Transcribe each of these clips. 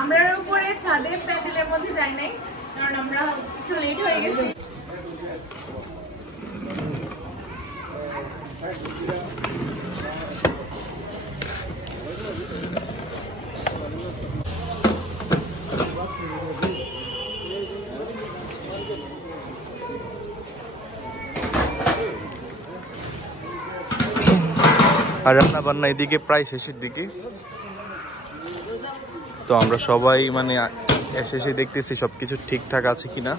আমরা উপরে ছাদে প্যান্ডেলের মধ্যে যাই নাই, কারণ আমরা একটু লেট হয়ে গেছি। আর রান্না বান্না এদিকে প্রায় শেষের দিকে, তো আমরা সবাই মানে এসে দেখতেছি সবকিছু ঠিকঠাক আছে কিনা।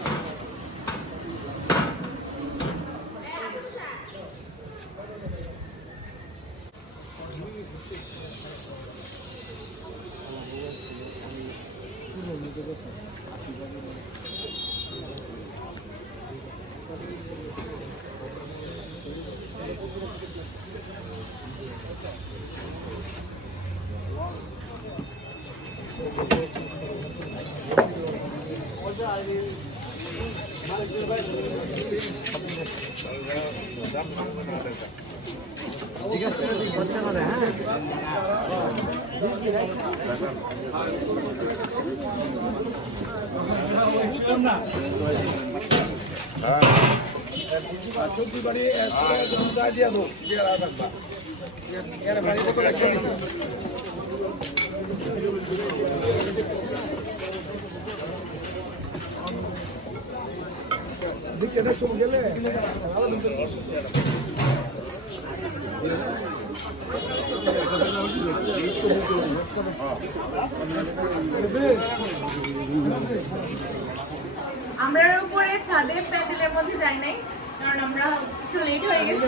আমরা উপরে ছাদে প্যান্ডেলের মধ্যে যাই নাই, কারণ আমরা একটু লেট হয়ে গেছি।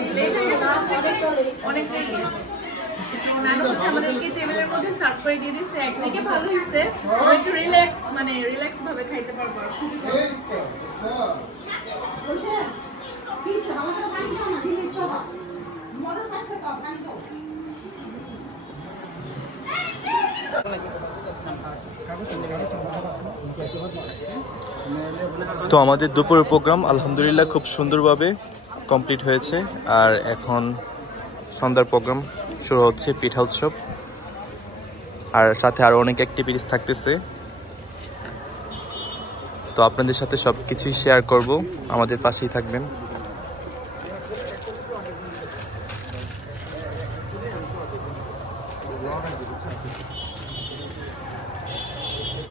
অনেকটাই লেট। নানু হচ্ছে আমাদেরকে টেবিলের মধ্যে সার্ভ করে দিয়ে দিচ্ছে। একদিকে ভালো হয়েছে, একটু রিল্যাক্স ভাবে খাইতে পারবো। তো আমাদের দুপুরের প্রোগ্রাম আলহামদুলিল্লাহ খুব সুন্দরভাবে কমপ্লিট হয়েছে। আর এখন সন্ধ্যার প্রোগ্রাম শুরু হচ্ছে, পিঠা উৎসব, আর সাথে আরো অনেক অ্যাক্টিভিটিস থাকতেছে। তো আপনাদের সাথে সবকিছুই শেয়ার করব, আমাদের পাশেই থাকবেন।